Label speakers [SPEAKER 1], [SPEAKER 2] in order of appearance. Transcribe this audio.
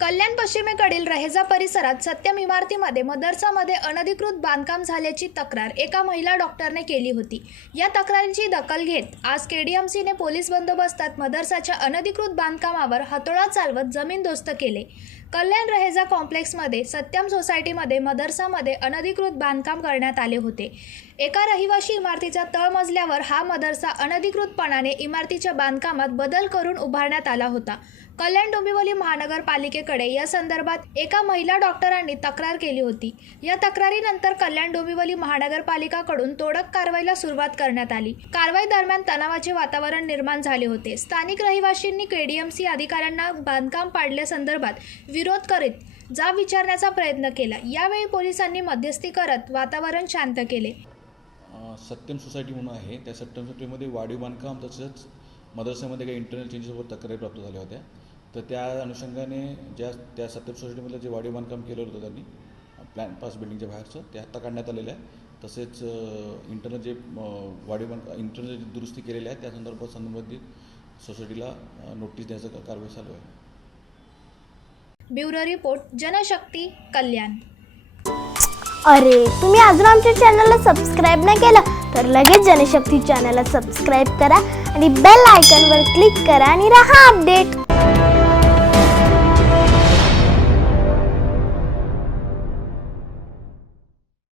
[SPEAKER 1] कल्याण पश्चिमेकडील रहेजा परिसरात सत्यम इमारतीमध्ये मदरसामध्ये अनधिकृत बांधकाम झाल्याची तक्रार एका महिला डॉक्टरने केली होती. या तक्रारीची दखल घेत आज केडीएमसीने पोलीस बंदोबस्तात मदरसाच्या अनधिकृत बांधकामावर हातोळा चालवत जमीनदोस्त केले. कल्याण रहेजा कॉम्प्लेक्समध्ये सत्यम सोसायटीमध्ये मदरसामध्ये अनधिकृत बांधकाम करण्यात आले होते. एका रहिवाशी इमारतीच्या तळमजल्यावर हा मदरसा अनधिकृतपणाने इमारतीच्या बांधकामात बदल करून उभारण्यात आला होता. कल्याण डोंबिवली महानगरपालिके संस्थेकडे या संदर्भात एका महिला डॉक्टरांनी तक्रार केली होती. या तक्रारीनंतर कल्याण डोंबिवली महानगरपालिकाकडून तोडक कारवाईला सुरुवात करण्यात आली. कारवाई दरम्यान तणावाचे वातावरण निर्माण झाले होते. स्थानिक रहिवाशींनी केडीएमसी अधिकाऱ्यांना बांधकाम पाडल्यासंदर्भात विरोध करीत जाब विचारण्याचा प्रयत्न केला. यावेळी पोलिसांनी मध्यस्थी करत वातावरण शांत केले.
[SPEAKER 2] सत्यम सोसायटी म्हणून आहे. त्या सत्यम सोसायटीमध्ये वाढीव बांधकाम तसंच मदरसामध्ये काही इंटरनल चेंजेसवर तक्रारी प्राप्त झाल्या होत्या. तर त्या अनुषंगाने ज्या त्या सत्यम सोसायटीमधलं जे वाढीव बांधकाम केलं होतं त्यांनी प्लॅन पास बिल्डिंगच्या बाहेरचं ते आत्ता काढण्यात आलेलं आहे. तसेच इंटरनल जे वाढीव बांधकाम इंटरनल जे दुरुस्ती केलेल्या आहे त्या संदर्भात संबंधित सोसायटीला नोटीस द्यायचं का- कारवाई चालू आहे.
[SPEAKER 1] Bureau report Janshakti Kalyan.
[SPEAKER 3] अरे तुम्ही अजून आमच्या चॅनलला सबस्क्राईब नाही केलं तर लगेच जनशक्ती चॅनलला सबस्क्राईब करा आणि बेल आयकॉनवर क्लिक करा आणि राहा अपडेट